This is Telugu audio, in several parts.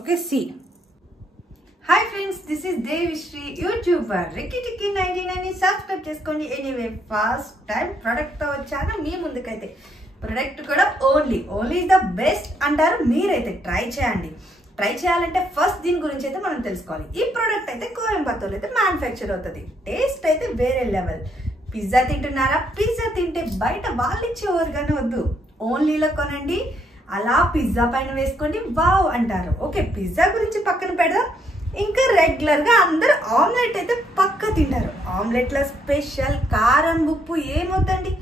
Okay, see. Hi friends, this is Devishri, YouTuber. Ricky Tiki 99 subscribe చేసుకోండి. Anyway, first time product తో వచ్చాను మీ ముందుకైతే. Product కూడా only is the best అంటారు. మీరైతే ట్రై చేయండి. ట్రై చేయాలంటే ఫస్ట్ దీని గురించి అయితే మనం తెలుసుకోవాలి. ఈ ప్రోడక్ట్ అయితే కోయంబత్తూర్లో అయితే మ్యానుఫ్యాక్చర్ అవుతుంది. టేస్ట్ అయితే వేరే లెవెల్. పిజ్జా తింటున్నారా? పిజ్జా తింటే బయట వాళ్ళు ఇచ్చేవారుగానే వద్దు. ఓన్లీలో కొనండి. అలా పిజ్జా పైన వేసుకోండి, వావ్ అంటారు. ఓకే, పిజ్జా గురించి పక్కన పెడదాం. ఇంకా రెగ్యులర్గా అందరూ ఆమ్లెట్ అయితే పక్క తింటారు. ఆమ్లెట్లో స్పెషల్ కారం ఉప్పు ఏమవుతండి,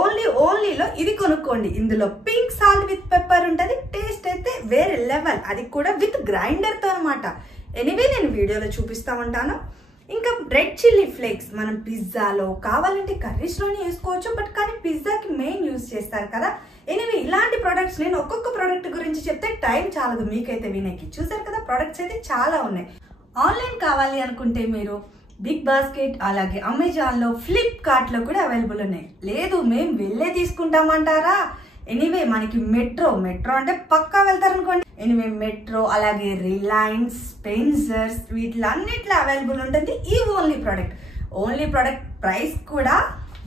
ఓన్లీలో ఇది కొనుక్కోండి. ఇందులో పింక్ సాల్ట్ విత్ పెప్పర్ ఉంటుంది. టేస్ట్ అయితే వేరే లెవెల్, అది కూడా విత్ గ్రైండర్తో అనమాట. ఎనీవే నేను వీడియోలో చూపిస్తూ ఉంటాను. ఇంకా రెడ్ చిల్లీ ఫ్లేక్స్ మనం పిజ్జాలో కావాలంటే కర్రీస్లోనే వేసుకోవచ్చు, బట్ కానీ పిజ్జాకి మెయిన్ యూజ్ చేస్తారు కదా. ఎనివే ఇలాంటి ప్రొడక్ట్స్ నేను ఒక్కొక్క ప్రోడక్ట్ గురించి చెప్తే టైం చాలదు మీకైతే వినేకి. చూసారు కదా, ప్రొడక్ట్స్ అయితే చాలా ఉన్నాయి. ఆన్లైన్ కావాలి అనుకుంటే మీరు బిగ్ బాస్కెట్, అలాగే అమెజాన్లో, ఫ్లిప్కార్ట్లో కూడా అవైలబుల్ ఉన్నాయి. లేదు మేము వెళ్ళే తీసుకుంటామంటారా? ఎనీవే మనకి మెట్రో అంటే పక్కా వెళ్తారనుకోండి. ఎనీవే మెట్రో, అలాగే రిలయన్స్, స్పెన్సర్స్ వీటిలన్నిట్లో అవైలబుల్ ఉంటుంది ఈ ఓన్లీ ప్రోడక్ట్ ప్రైస్ కూడా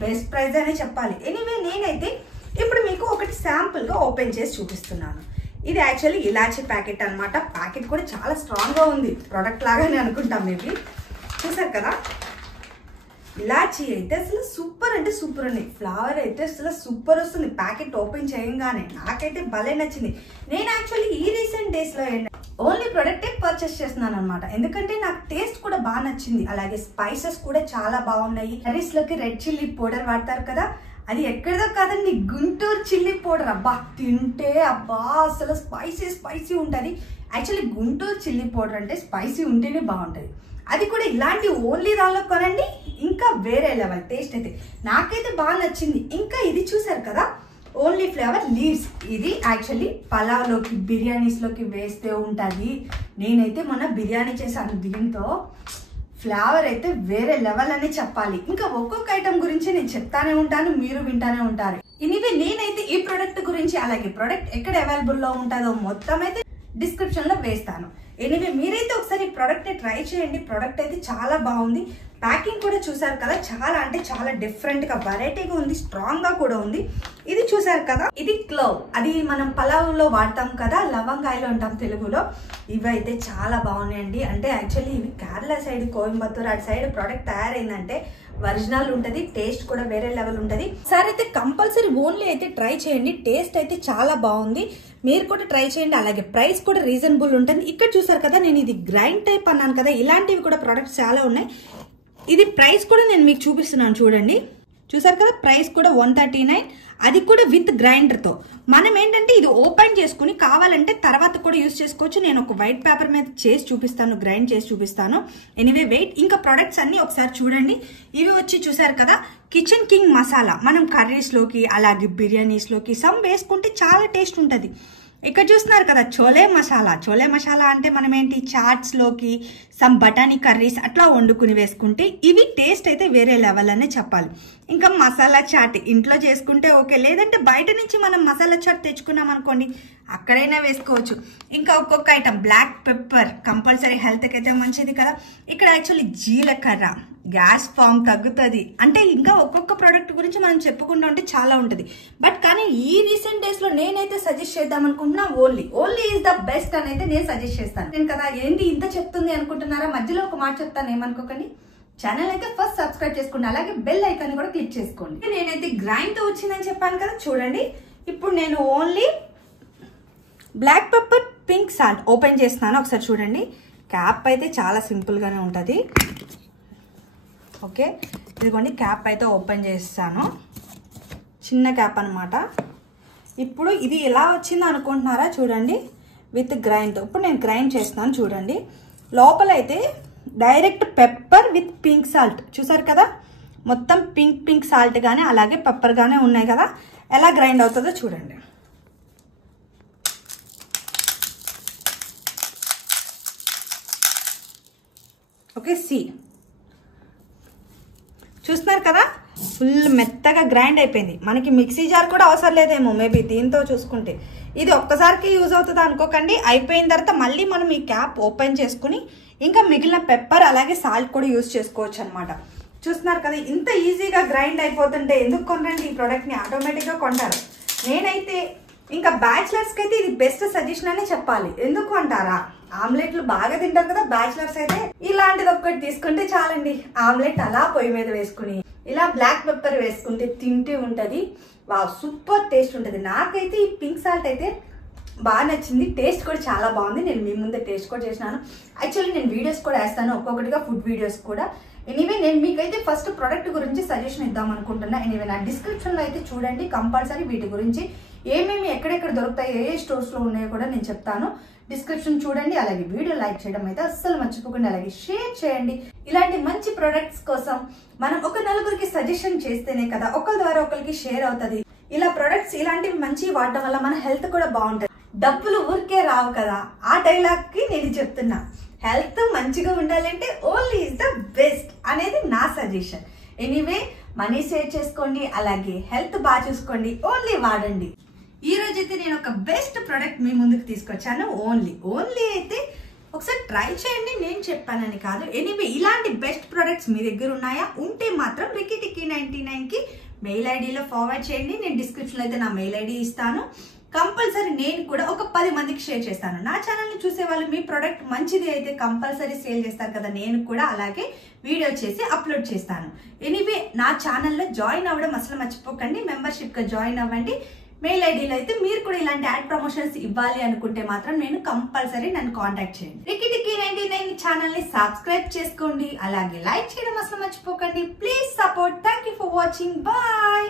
బెస్ట్ ప్రైస్ అనే చెప్పాలి. ఎనీవే నేనైతే ఇప్పుడు మీకు ఒకటి శాంపుల్గా ఓపెన్ చేసి చూపిస్తున్నాను. ఇది యాక్చువల్లీ ఇలాచీ ప్యాకెట్ అనమాట. ప్యాకెట్ కూడా చాలా స్ట్రాంగ్గా ఉంది, ప్రోడక్ట్ లాగానే అనుకుంటాం మేబీ. చూసారు కదా, ఇలాచీ అయితే అసలు సూపర్ అంటే సూపర్ ఉంది. ఫ్లవర్ అయితే అసలు సూపర్ వస్తుంది ప్యాకెట్ ఓపెన్ చేయగానే. నాకైతే భలే నచ్చింది. నేను యాక్చువల్లీ ఈ రీసెంట్ డేస్లో ఓన్లీ ప్రోడక్టే పర్చేస్ చేస్తున్నాను అనమాట. ఎందుకంటే నాకు టేస్ట్ కూడా బాగా నచ్చింది. అలాగే స్పైసెస్ కూడా చాలా బాగున్నాయి. కర్రీస్లోకి రెడ్ చిల్లీ పౌడర్ వాడతారు కదా, అది ఎక్కడిదో కాదండి, గుంటూరు చిల్లీ పౌడర్. అబ్బా తింటే అబ్బా అసలు స్పైసీ ఉంటుంది. యాక్చువల్లీ గుంటూరు చిల్లీ పౌడర్ అంటే స్పైసీ ఉంటేనే బాగుంటుంది. అది కూడా ఇలాంటి ఓన్లీ దానిలో కొనండి, ఇంకా వేరే లెవెల్ టేస్ట్ అయితే నాకైతే బాగా నచ్చింది. ఇంకా ఇది చూసారు కదా, ఓన్లీ ఫ్లేవర్ లీవ్స్. ఇది యాక్చువల్లీ పలావ్లోకి, బిర్యానీస్లోకి వేస్తే ఉంటుంది. నేనైతే మొన్న బిర్యానీ చేశాను దీంతో. ఫ్లేవర్ అయితే వేరే లెవెల్ అని చెప్పాలి. ఇంకా ఒక్కొక్క ఐటమ్ గురించి నేను చెప్తానే ఉంటాను, మీరు వింటానే ఉంటారు. ఎనీవే నేనైతే ఈ ప్రోడక్ట్ గురించి, అలాగే ప్రోడక్ట్ ఎక్కడ అవైలబుల్లో ఉంటుందో మొత్తం అయితే డిస్క్రిప్షన్లో వేస్తాను. ఎనీవే మీరైతే ఒకసారి ఈ ప్రోడక్ట్ని ట్రై చేయండి. ప్రోడక్ట్ అయితే చాలా బాగుంది. ప్యాకింగ్ కూడా చూసారు కదా, చాలా అంటే చాలా డిఫరెంట్గా వెరైటీగా ఉంది, స్ట్రాంగ్గా కూడా ఉంది. ఇది చూసారు కదా, ఇది క్లవ్. అది మనం పలావ్లో వాడతాం కదా, లవంగాయలు అంటాం తెలుగులో. ఇవి అయితే చాలా బాగున్నాయండి. అంటే యాక్చువల్లీ ఇవి కేరళ సైడ్, కోయంబత్తూర్ అటు సైడ్ ప్రోడక్ట్ తయారైందంటే ఒరిజినల్ ఉంటుంది, టేస్ట్ కూడా వేరే లెవెల్ ఉంటుంది. సరే అయితే కంపల్సరీ ఓన్లీ అయితే ట్రై చేయండి. టేస్ట్ అయితే చాలా బాగుంది, మీరు కూడా ట్రై చేయండి. అలాగే ప్రైస్ కూడా రీజనబుల్ ఉంటుంది. ఇక్కడ చూసారు కదా, నేను ఇది గ్రైండ్ టైప్ అన్నాను కదా, ఇలాంటివి కూడా ప్రొడక్ట్స్ చాలా ఉన్నాయి. ఇది ప్రైస్ కూడా నేను మీకు చూపిస్తున్నాను చూడండి. చూసారు కదా, ప్రైస్ కూడా 139, అది కూడా విత్ గ్రైండర్తో. మనం ఏంటంటే ఇది ఓపెన్ చేసుకుని కావాలంటే తర్వాత కూడా యూస్ చేసుకోవచ్చు. నేను ఒక వైట్ పేపర్ మీద చేసి చూపిస్తాను, గ్రైండ్ చేసి చూపిస్తాను. Anyway wait. ఇంకా ప్రొడక్ట్స్ అన్ని ఒకసారి చూడండి. ఇవి వచ్చి చూసారు కదా, కిచెన్ కింగ్ మసాలా. మనం కర్రీస్లోకి, అలాగే బిర్యానీస్లోకి సమ్ వేసుకుంటే చాలా టేస్ట్ ఉంటుంది. ఇక్కడ చూస్తున్నారు కదా, చోలే మసాలా అంటే మనం ఏంటి చాట్స్లోకి, సమ్ బఠానీ కర్రీస్ అట్లా వండుకుని వేసుకుంటే ఇవి టేస్ట్ అయితే వేరే లెవెల్ అనే చెప్పాలి. ఇంకా మసాలా చాట్ ఇంట్లో చేసుకుంటే ఓకే, లేదంటే బయట నుంచి మనం మసాలా చాట్ తెచ్చుకున్నాం అనుకోండి, అక్కడైనా వేసుకోవచ్చు. ఇంకా ఒక్కొక్క ఐటమ్, బ్లాక్ పెప్పర్ కంపల్సరీ హెల్త్కి అయితే మంచిది కదా. ఇక్కడ యాక్చువల్లీ జీలకర్ర, గ్యాస్ ఫామ్ తగ్గుతుంది. అంటే ఇంకా ఒక్కొక్క ప్రోడక్ట్ గురించి మనం చెప్పుకుంటూ ఉంటే చాలా ఉంటుంది. బట్ కానీ ఈ రీసెంట్ డేస్లో నేనైతే సజెస్ట్ చేద్దాం అనుకుంటున్నా, ఓన్లీ ఈజ్ ద బెస్ట్ అని అయితే నేను సజెస్ట్ చేస్తాను. నేను కదా ఏంటి ఇంత చెప్తుంది అనుకుంటున్నారా? మధ్యలో ఒక మాట చెప్తాను, ఏమనుకోకండి. ఛానల్ అయితే ఫస్ట్ సబ్స్క్రైబ్ చేసుకోండి, అలాగే బెల్ ఐకాన్ కూడా క్లిక్ చేసుకోండి. నేనైతే గ్రైండ్తో వచ్చిందని చెప్పాను కదా, చూడండి. ఇప్పుడు నేను only black pepper, pink salt open చేస్తున్నాను. ఒకసారి చూడండి. క్యాప్ అయితే చాలా సింపుల్గానే ఉంటుంది. ఓకే, ఇదిగోండి క్యాప్ అయితే ఓపెన్ చేస్తాను. చిన్న క్యాప్ అనమాట. ఇప్పుడు ఇది ఎలా వచ్చిందో అనుకుంటున్నారా? చూడండి, విత్ గ్రైండ్తో. ఇప్పుడు నేను గ్రైండ్ చేస్తున్నాను చూడండి. లోపల అయితే direct pepper with pink salt. చూసారు కదా, మొత్తం పింక్ సాల్ట్ కానీ అలాగే పెప్పర్ కానీ ఉన్నాయి కదా. ఎలా గ్రైండ్ అవుతుందో చూడండి. ఓకే, సి చూస్తున్నారు కదా, ఫుల్ మెత్తగా గ్రైండ్ అయిపోయింది. మనకి మిక్సీ జార్ కూడా అవసరం లేదేమో మేబీ దీంతో చూసుకుంటే. ఇది ఒక్కసారికి యూజ్ అవుతుంది అనుకోకండి. అయిపోయిన తర్వాత మళ్ళీ మనం ఈ క్యాప్ ఓపెన్ చేసుకుని ఇంకా మిగిలిన పెప్పర్ అలాగే సాల్ట్ కూడా యూజ్ చేసుకోవచ్చు అనమాట. చూస్తున్నారు కదా, ఇంత ఈజీగా గ్రైండ్ అయిపోతుంటే ఎందుకు కొనండి ఈ ప్రోడక్ట్ని, ఆటోమేటిక్గా కొంటారు. నేనైతే ఇంకా బ్యాచిలర్స్కి అయితే ఇది బెస్ట్ సజెషన్ అనే చెప్పాలి. ఎందుకు అంటారా, ఆమ్లెట్లు బాగా తింటారు కదా బ్యాచిలర్స్ అయితే, ఇలాంటిది ఒక్కటి తీసుకుంటే చాలండి. ఆమ్లెట్ అలా పొయ్యి మీద వేసుకుని ఇలా బ్లాక్ పెప్పర్ వేసుకుంటే తింటే ఉంటుంది. వావ్, సూపర్ టేస్ట్ ఉంటుంది. నాకైతే ఈ పింక్ సాల్ట్ అయితే బాగా నచ్చింది. టేస్ట్ కూడా చాలా బాగుంది. నేను మీ ముందే టేస్ట్ కూడా చేసినాను. యాక్చువల్లీ నేను వీడియోస్ కూడా వేస్తాను, ఒక్కొక్కటిగా ఫుడ్ వీడియోస్ కూడా. ఎనీవే నేను మీకైతే ఫస్ట్ ప్రోడక్ట్ గురించి సజెషన్ ఇద్దాం అనుకుంటున్నా. ఎనీవే నా డిస్క్రిప్షన్లో అయితే చూడండి, కంపల్సరీ వీటి గురించి ఏమేమి ఎక్కడెక్కడ దొరుకుతాయి, ఏ స్టోర్స్లో ఉన్నాయో కూడా నేను చెప్తాను. డిస్క్రిప్షన్ చూడండి, అలాగే వీడియో లైక్ చేయడం అయితే అస్సలు మర్చిపోకండి, అలాగే షేర్ చేయండి. ఇలాంటి మంచి ప్రొడక్ట్స్ కోసం మనం ఒక నలుగురికి సజెషన్ చేస్తేనే కదా ఒకరి ద్వారా ఒకరికి షేర్ అవుతుంది. ఇలా ప్రొడక్ట్స్ ఇలాంటివి మంచి వాడడం వల్ల మన హెల్త్ కూడా బాగుంటుంది. డబ్బులు ఊరికే రావు కదా, ఆ డైలాగ్కి నేను చెప్తున్నా. హెల్త్ మంచిగా ఉండాలంటే ఓన్లీ ఈజ్ ద బెస్ట్ అనేది నా సజెషన్. ఎనీవే మనీ సేవ్ చేసుకోండి, అలాగే హెల్త్ బాగా చూసుకోండి, ఓన్లీ వాడండి. ఈ రోజు అయితే నేను ఒక బెస్ట్ ప్రోడక్ట్ మీ ముందుకు తీసుకొచ్చాను. ఓన్లీ అయితే ఒకసారి ట్రై చేయండి, నేను చెప్పానని కాదు. ఎనీవే ఇలాంటి బెస్ట్ ప్రొడక్ట్స్ మీ దగ్గర ఉన్నాయా, ఉంటే మాత్రం ricky99కి మెయిల్ ఐడిలో ఫార్వర్డ్ చేయండి. నేను డిస్క్రిప్షన్లో అయితే నా మెయిల్ ఐడి ఇస్తాను. కంపల్సరీ నేను కూడా ఒక 10 మందికి షేర్ చేస్తాను. నా ఛానల్ని చూసే వాళ్ళు మీ ప్రోడక్ట్ మంచిది అయితే కంపల్సరీ సేల్ చేస్తారు కదా, నేను కూడా అలాగే వీడియో చేసి అప్లోడ్ చేస్తాను. ఎనీవే నా ఛానల్లో జాయిన్ అవ్వడం అసలు మర్చిపోకండి, మెంబర్షిప్గా జాయిన్ అవ్వండి. మెయిల్ ఐడిలో అయితే మీరు కూడా ఇలాంటి యాడ్ ప్రమోషన్స్ ఇవ్వాలి అనుకుంటే మాత్రం నేను కంపల్సరీ నన్ను కాంటాక్ట్ చేయండి. ricky99 ఛానల్ని సబ్స్క్రైబ్ చేసుకోండి, అలాగే లైక్ చేయడం అసలు మర్చిపోకండి. Please support. Thank you for watching. Bye.